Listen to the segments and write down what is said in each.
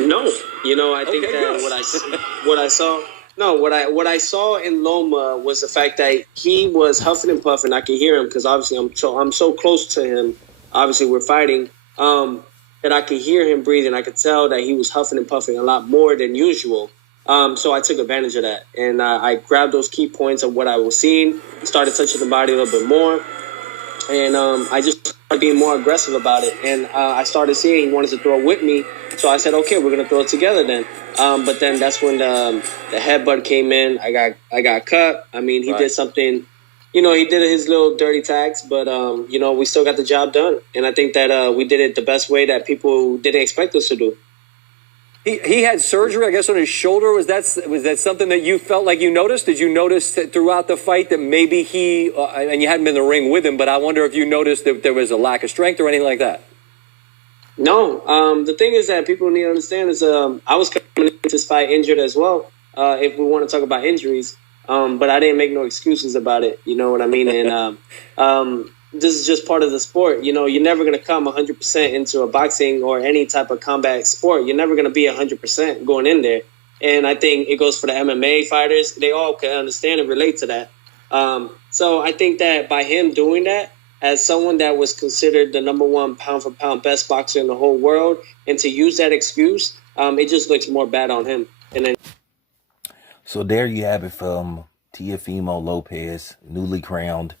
No, I think Okay, that good. what I saw. No, what I saw in Loma was the fact that he was huffing and puffing. I could hear him because obviously I'm so close to him. Obviously, we're fighting. That I could hear him breathing. I could tell that he was huffing and puffing a lot more than usual. So I took advantage of that, and I grabbed those key points of what I was seeing. Started touching the body a little bit more, and I just started being more aggressive about it. And I started seeing he wanted to throw with me, so I said, "Okay, we're gonna throw it together then." But then that's when the headbutt came in. I got cut. I mean, he did something. He did his little dirty tags, but we still got the job done. And I think that we did it the best way that people didn't expect us to do. He had surgery, I guess, on his shoulder. Was that something that you felt like you noticed? Did you notice that throughout the fight that maybe and you hadn't been in the ring with him, but I wonder if you noticed that there was a lack of strength or anything like that? No, the thing is that people need to understand is I was coming into this fight injured as well. If we want to talk about injuries, but I didn't make no excuses about it. You know what I mean? And this is just part of the sport. You're never gonna come 100% into a boxing or any type of combat sport. You're never gonna be 100% going in there. And I think it goes for the MMA fighters. They all can understand and relate to that. So I think that by him doing that, as someone that was considered the number one pound for pound best boxer in the whole world, and to use that excuse, it just looks more bad on him. And then, So there you have it from Teofimo Lopez, newly crowned,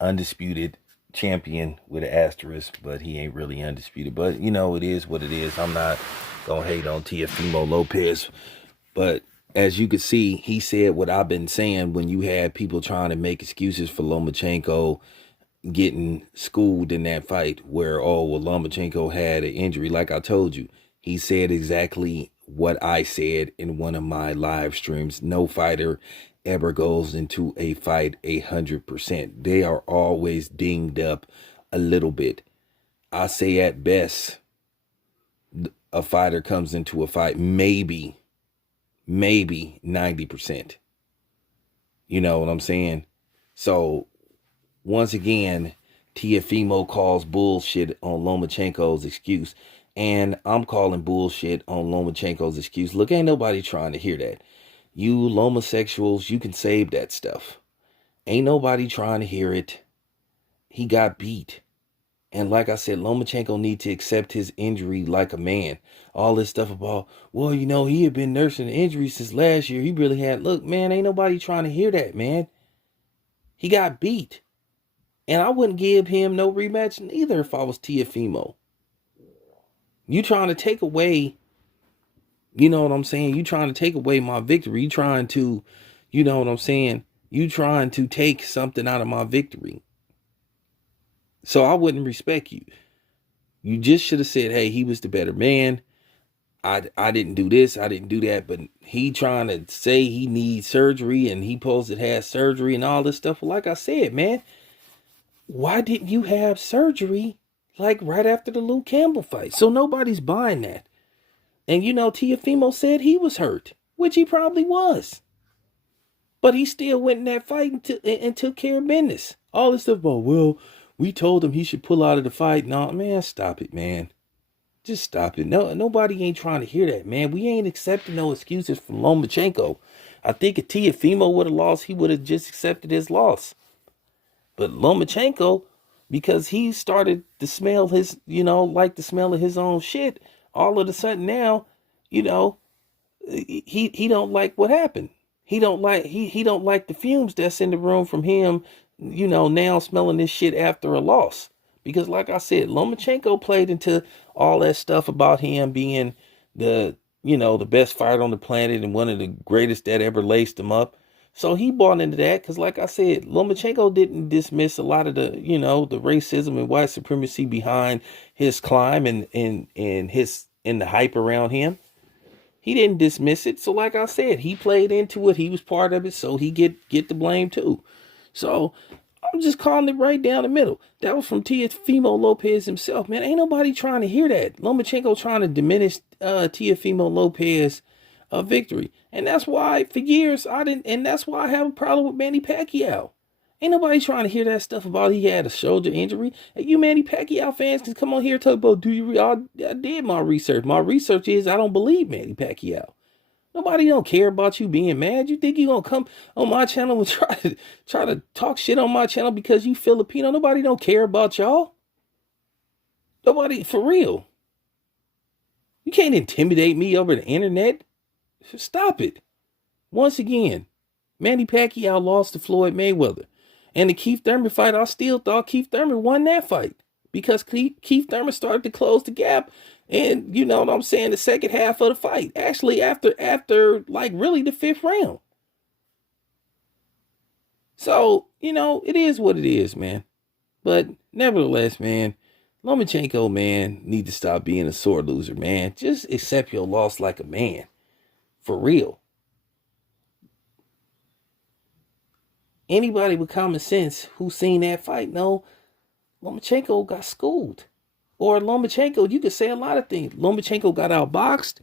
undisputed champion with an asterisk, but he ain't really undisputed. But it is what it is. I'm not gonna hate on Teofimo Lopez, but as you can see, he said what I've been saying when you had people trying to make excuses for Lomachenko getting schooled in that fight where, oh, well, Lomachenko had an injury. Like I told you, he said exactly what I said in one of my live streams. No fighter ever goes into a fight 100%. They are always dinged up a little bit. I say at best, a fighter comes into a fight maybe 90%. You know what I'm saying? So once again, Teofimo calls bullshit on Lomachenko's excuse. And I'm calling bullshit on Lomachenko's excuse. Look, ain't nobody trying to hear that. You Lomosexuals, you can save that stuff. Ain't nobody trying to hear it. He got beat. And like I said, Lomachenko need to accept his injury like a man. All this stuff about, well, he had been nursing an injury since last year. He really had. Look, man, ain't nobody trying to hear that, man. He got beat. And I wouldn't give him no rematch either if I was Teofimo. You trying to take away, you know what I'm saying? You trying to take away my victory. You trying to, you know what I'm saying? You trying to take something out of my victory. So I wouldn't respect you. You just should have said, hey, he was the better man. I didn't do this, I didn't do that, but he trying to say he needs surgery and he supposed to have surgery and all this stuff. Well, like I said, man, why didn't you have surgery like right after the Luke Campbell fight? So nobody's buying that. And Teofimo said he was hurt, which he probably was. But he still went in that fight and took care of business. All this stuff about, well, we told him he should pull out of the fight. No, man, stop it, man. Just stop it. No, nobody ain't trying to hear that, man. We ain't accepting no excuses from Lomachenko. I think if Teofimo would have lost, he would have just accepted his loss. But Lomachenko, because he started to smell like the smell of his own shit, all of a sudden now, he don't like what happened. He don't like the fumes that's in the room from him, now smelling this shit after a loss. Because like I said, Lomachenko played into all that stuff about him being the best fighter on the planet and one of the greatest that ever laced him up. So he bought into that because, like I said, Lomachenko didn't dismiss a lot of the racism and white supremacy behind his climb and the hype around him. He didn't dismiss it. So like I said, he played into it. He was part of it. So he get the blame too. So I'm just calling it right down the middle. That was from Teofimo Lopez himself, man. Ain't nobody trying to hear that. Lomachenko trying to diminish Teofimo Lopez victory. And that's why for years and that's why I have a problem with Manny Pacquiao. Ain't nobody trying to hear that stuff about he had a shoulder injury. Hey, you Manny Pacquiao fans can come on here and talk about, I did my research. My research is I don't believe Manny Pacquiao. Nobody don't care about you being mad. You think you gonna come on my channel and try to talk shit on my channel because you Filipino? Nobody don't care about y'all. Nobody, for real. You can't intimidate me over the internet. Stop it. Once again, Manny Pacquiao lost to Floyd Mayweather. And the Keith Thurman fight, I still thought Keith Thurman won that fight. Because Keith Thurman started to close the gap. And you know what I'm saying, the second half of the fight. Actually, after like really the 5th round. So, you know, it is what it is, man. But nevertheless, man, Lomachenko, man, need to stop being a sore loser, man. Just accept your loss like a man. For real. Anybody with common sense who's seen that fight know Lomachenko got schooled. Or Lomachenko, you could say a lot of things. Lomachenko got outboxed.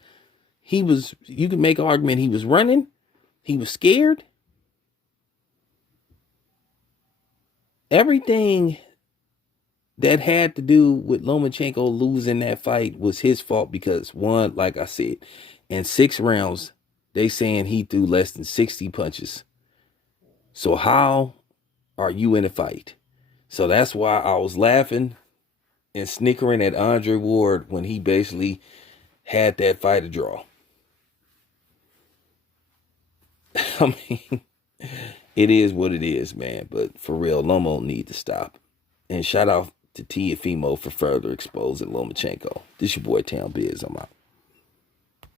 You could make an argument he was running. He was scared. Everything that had to do with Lomachenko losing that fight was his fault because, one, like I said, in 6 rounds, they saying he threw less than 60 punches. So how are you in a fight? So that's why I was laughing and snickering at Andre Ward when he basically had that fight a draw. I mean, it is what it is, man. But for real, Lomo need to stop. And shout out to Tiafimo for further exposing Lomachenko. This your boy Town Biz. I'm out.